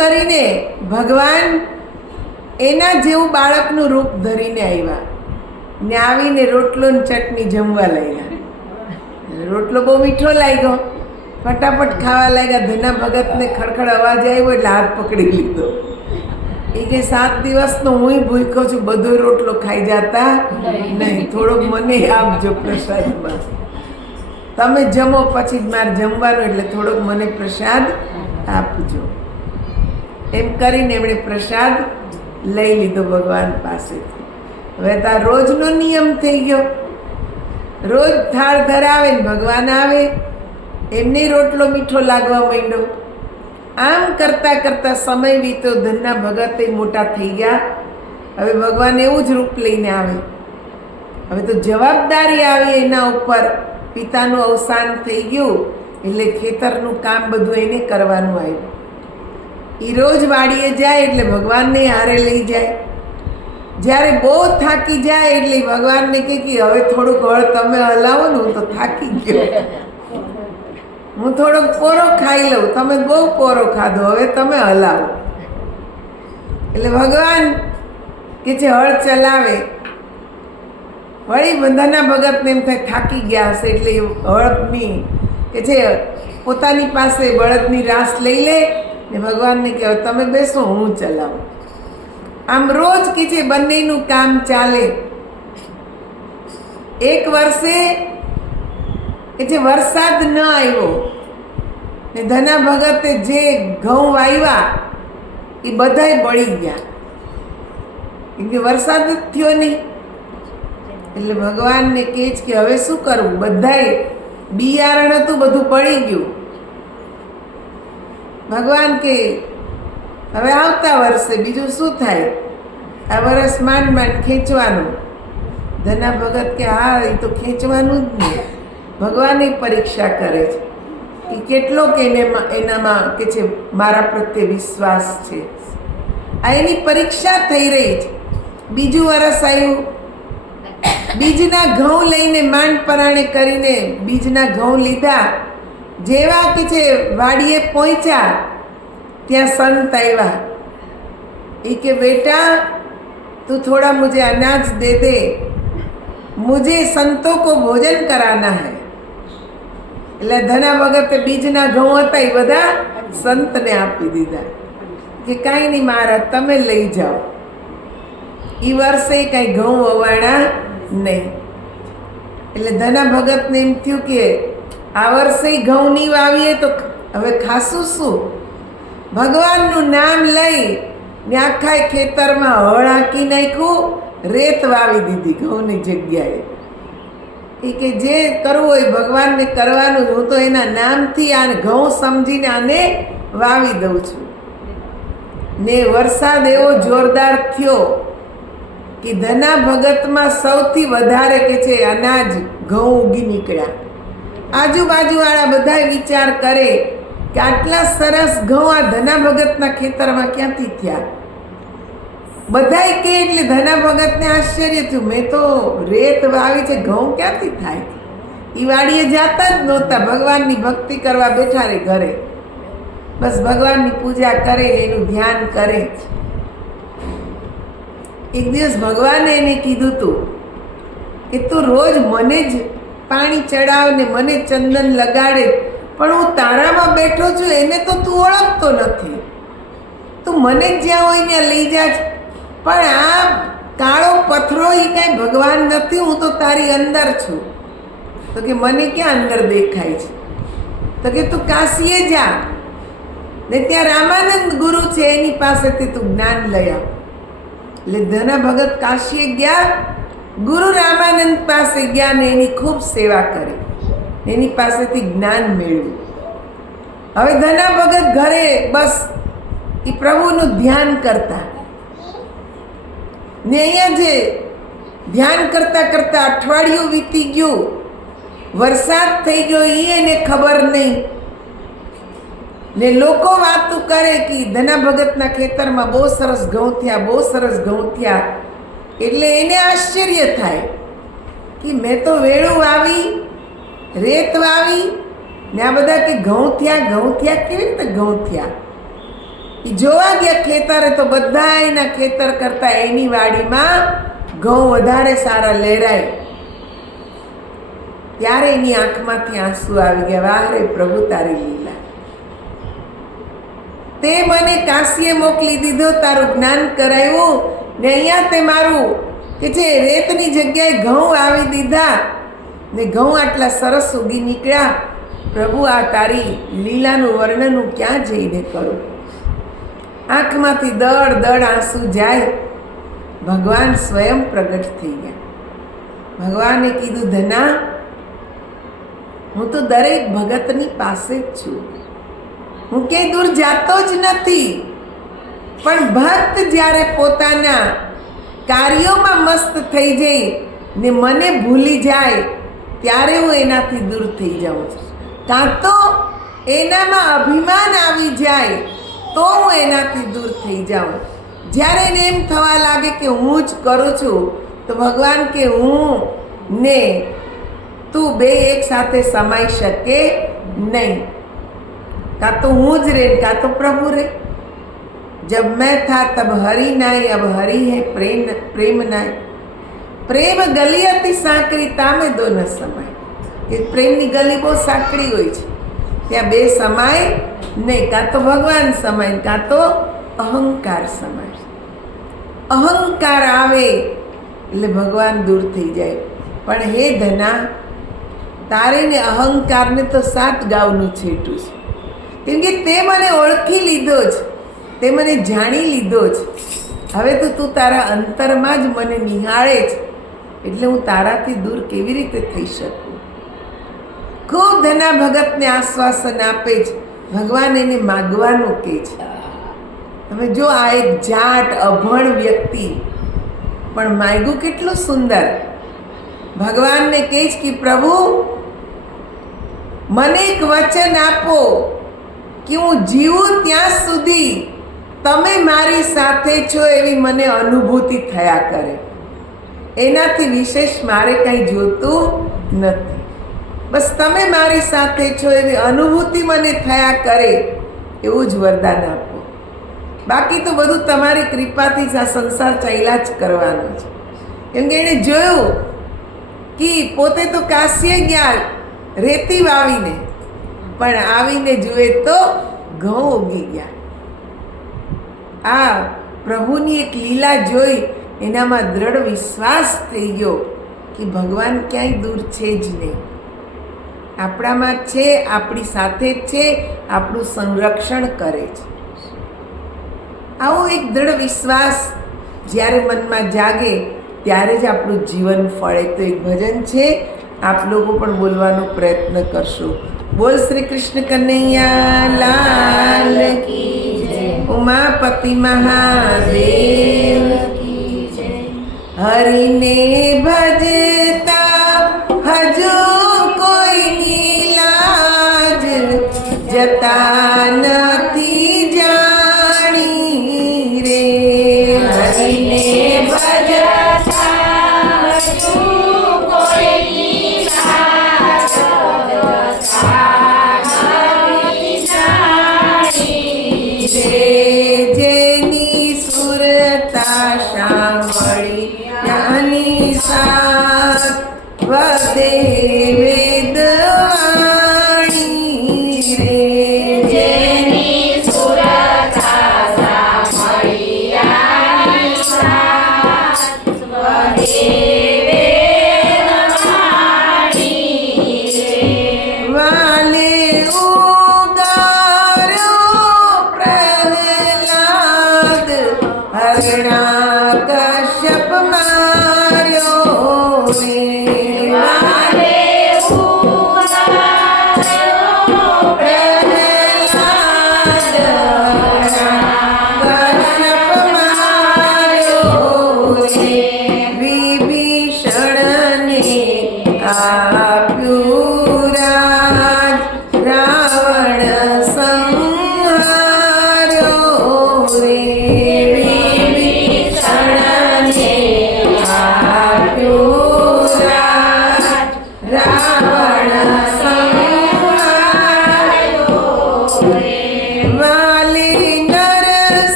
કરીને ભગવાન એના જેવું બાળકનું રૂપ ધરીને આવ્યા. ને આવીને રોટલો ચટણી જમવા લાગ્યા. રોટલો બહુ મીઠો લાગ્યો. ફટાફટ ખાવા લાગ્યા. ધના ભગતને ખડખડ અવાજ આવ્યો એટલે હાથ પકડી લીધો. એ કે સાત દિવસનો હું ભૂખ્યો છું, બધો રોટલો ખાઈ જતા નહીં. થોડોક મને આપજો પ્રસાદમાં. તમે જમો, પછી જ મારે જમવાનું, એટલે થોડોક મને પ્રસાદ આપજો. એમ કરીને એમણે પ્રસાદ લઈ લીધો ભગવાન પાસેથી. હવે તો રોજનો નિયમ થઈ ગયો. રોજ થાળ ધરાવે ને ભગવાન આવે, એમને રોટલો મીઠો લાગવા માંડ્યો. આમ કરતાં કરતાં સમય વીતો ધનના ભગતે મોટા થઈ ગયા. હવે ભગવાન એવું જ રૂપ લઈને આવે. હવે તો જવાબદારી આવી એના ઉપર. પિતાનું અવસાન થઈ ગયું, એટલે ખેતરનું કામ બધું એને કરવાનું આવ્યું. એ રોજ વાડીએ જાય એટલે ભગવાનને હારે લઈ જાય. જ્યારે બહુ થાકી જાય એટલે ભગવાનને કહે કે હવે થોડુંક હળ તમે હલાવો ને, હું તો થાકી ગયો. હું થોડોક પોરો ખાઈ લઉં, તમે બહુ પોરો ખાધો, હવે તમે હલાવો. એટલે ભગવાન કે જે હળ ચલાવે. વળી બધાના ભગતને એમ થાય, થાકી ગયા હશે એટલે હળની કે જે પોતાની પાસે બળદની રાસ લઈ લે ને ભગવાનને કહેવાય તમે બેસો, હું ચલાવું. આમ રોજ કે છે બંનેનું કામ ચાલે. એક વર્ષે કે જે વરસાદ ન આવ્યો, ને ધના ભગતે જે ઘઉં વાવ્યા, એ બધાય બળી ગયા. કેમ કે વરસાદ જ થયો નહીં. એટલે ભગવાનને કહે છે કે હવે શું કરવું? બધાય બિયારણ હતું, બધું પડી ગયું. ભગવાન કે, હવે આવતા વર્ષે બીજું શું થાય? આ વર્ષ માંડ માંડ ખેંચવાનું. ધના ભગત કે, હા એ તો ખેંચવાનું જ નહીં ભગવાન પરીક્ષા કરે છે. એ કેટલોક એને એનામાં કે છે, મારા પ્રત્યે વિશ્વાસ છે. આ એની પરીક્ષા થઈ રહી છે. બીજું વરસ આવ્યું બીજના ઘઉં લઈને માંડ પરાણે કરીને બીજના ઘઉં લીધા. જેવા કે છે, વાડીએ પહોંચ્યા ત્યાં સંત આવ્યા. એ કે, બેટા, તું થોડા મુજે અનાજ દે દે. મુજે સંતો કો ભોજન કરાના હૈ. એટલે ધના વગર બીજના ઘઉં હતા એ બધા સંતને આપી દીધા. કે કાંઈ નહીં મારા તમે લઈ જાઓ. એ વર્ષે કાંઈ ઘઉં અવાણા નહીં. એટલે ધના ભગતને એમ થયું કે આ વર્ષે ઘઉં નહીં વાવીએ તો હવે ખાસું શું? ભગવાનનું નામ લઈ ને આખા ખેતરમાં હળ હાંકી નાખ્યું, રેત વાવી દીધી ઘઉંની જગ્યાએ. એ કે જે કરવું હોય ભગવાનને કરવાનું હું તો એના નામથી આ ઘઉં સમજીને આને વાવી દઉં છું. ને વરસાદ એવો જોરદાર થયો કે ધના ભગતમાં સૌથી વધારે કે છે અનાજ ઘઉં ઉગી નીકળ્યા. આજુબાજુવાળા બધા વિચાર કરે કે આટલા સરસ ઘઉં આ ધના ભગતના ખેતરમાં ક્યાંથી થયા? બધાય કે એટલે ધના ભગતને આશ્ચર્ય થયું, મેં તો રેત વાવી છે, ઘઉં ક્યાંથી થાય? એ વાડીએ જાતા જ નહોતા, ભગવાનની ભક્તિ કરવા બેઠા રે ઘરે. બસ ભગવાનની પૂજા કરે, એનું ધ્યાન કરે એક દિવસ ભગવાને એને કીધું તું કે તું રોજ મને જ પાણી ચડાવ ને મને ચંદન લગાડે. પણ હું તારામાં બેઠો છું, એને તો તું ઓળખતો નથી. તું મને જ્યાં હોય ત્યાં લઈ જા પણ આ કાળો પથરો એ કાંઈ ભગવાન નથી, હું તો તારી અંદર છું. તો કે મને ક્યાં અંદર દેખાય છે? તો કે તું કાશીએ જા. ને ત્યાં રામાનંદ ગુરુ છે, એની પાસેથી તું જ્ઞાન લઈ આવ. એટલે ધના ભગત કાશીએ ગયા ગુરુ રામાનંદ પાસે ગયા ને એની ખૂબ સેવા કરી. એની પાસેથી જ્ઞાન મેળવ્યું. હવે ઘણા ભગત ઘરે બસ એ પ્રભુનું ધ્યાન કરતા. ને અહીંયા જે ધ્યાન કરતા કરતા અઠવાડિયું વીતી ગયું, વરસાદ થઈ ગયો એ એને ખબર નહીં. ને લોકો વાતું કરે કે ધના ભગતના ખેતરમાં બહુ સરસ ઘઉં થયા, બહુ સરસ ઘઉં થયા. એટલે એને આશ્ચર્ય થાય કે મેં તો વેળું વાવી, રેત વાવી, ને આ બધા કે ઘઉં થયા ઘઉં થયા, કેવી રીતે ઘઉં થયા? એ જોવા ગયા ખેતરે તો બધા એના ખેતર કરતા એની વાડીમાં ઘઉં વધારે સારા લહેરાય ત્યારે એની આંખમાંથી આંસુ આવી ગયા, વાહ રે પ્રભુ, તારી લીલા. તે મને કાશીએ મોકલી દીધો, તારું જ્ઞાન કરાવ્યું ને અહીંયા તે મારું કે છે રેતની જગ્યાએ ઘઉં આવી દીધા ને ઘઉં આટલા સરસ ઉગી નીકળ્યા, પ્રભુ આ તારી લીલાનું વર્ણન ક્યાં જઈને કરું? આંખમાંથી દળ દળ આંસુ જાય, ભગવાન સ્વયં પ્રગટ થઈ ગયા. ભગવાને કીધું, ધના, હું તો દરેક ભગતની પાસે જ છું. હું ક્યાંય દૂર જાતો જ નથી. પણ ભક્ત જ્યારે પોતાના કાર્યોમાં મસ્ત થઈ જઈ ને મને ભૂલી જાય, ત્યારે હું એનાથી દૂર થઈ જાઉં છું. કાં તો એનામાં અભિમાન આવી જાય, તો હું એનાથી દૂર થઈ જાઉં. જ્યારે એને એમ થવા લાગે કે હું જ કરું છું, તો ભગવાન કે હું ને તું બે એક સાથે સમાઈ શકે નહીં. કાં તો હું જ રે કાં તો પ્રભુ રે जब मैं था तब हरि नाय अब हरि है प्रेम प्रेम नाय પ્રેમ ગલી હતી સાંકડી તામે દો ન સમાય કે પ્રેમની ગલી બહુ સાંકડી હોય છે ત્યાં બે સમાય નહીં કાં તો ભગવાન સમાય કાં તો અહંકાર સમાય અહંકાર આવે એટલે ભગવાન દૂર થઈ જાય પણ હે ધના તારે ને અહંકારને તો સાત ગાવનું છેટું છે કેમ કે તે મને ઓળખી લીધો જ તે મને જાણી લીધો જ. હવે તો તું તારા અંતરમાં જ મને નિહાળે જ એટલે હું તારાથી દૂર કેવી રીતે થઈ શકું? ખૂબ ધના ભગતને આશ્વાસન આપે જ ભગવાન એને માગવાનું કહે છે. તમે જો આ એક જાટ, અભણ વ્યક્તિ, પણ માગ્યું કેટલું સુંદર. ભગવાનને કહે છે કે, પ્રભુ, મને એક વચન આપો કે હું જીવું ત્યાં સુધી તમે મારી સાથે છો એવી મને અનુભૂતિ થયા કરે. એનાથી વિશેષ મારે કંઈ જોતું નથી. બસ તમે મારી સાથે છો એવી અનુભૂતિ મને થયા કરે એવું જ વરદાન આપો. બાકી તો બધું તમારી કૃપાથી જ આ સંસાર ચાલ્યા જ કરવાનો છે. કેમ કે એણે જોયું કે પોતે તો કાશ્ય ગયા રેતી વાવીને, પણ આવીને જુએ તો ઘઉં ઉગી ગયા. આ પ્રભુની એક લીલા જોઈ એનામાં દ્રઢ વિશ્વાસ થઈ ગયો કે ભગવાન ક્યાંય દૂર છે જ નહીં. આપણામાં છે, આપણી સાથે છે, આપણું સંરક્ષણ કરે છે. આવો એક દ્રઢ વિશ્વાસ જ્યારે મનમાં જાગે ત્યારે જ આપણું જીવન ફળે. તો એક ભજન છે, આપ લોકો પણ બોલવાનો પ્રયત્ન કરશો. બોલ શ્રી કૃષ્ણ કનૈયા, લાલ. ઉમાપતિ મહાદેવ હરિને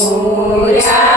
മൂരാ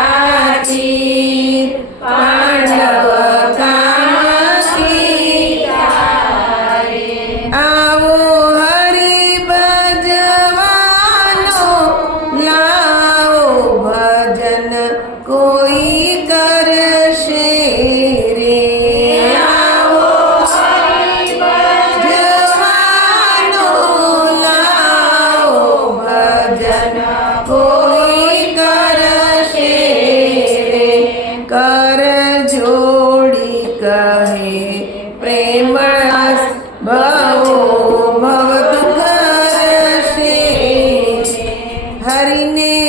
હરિને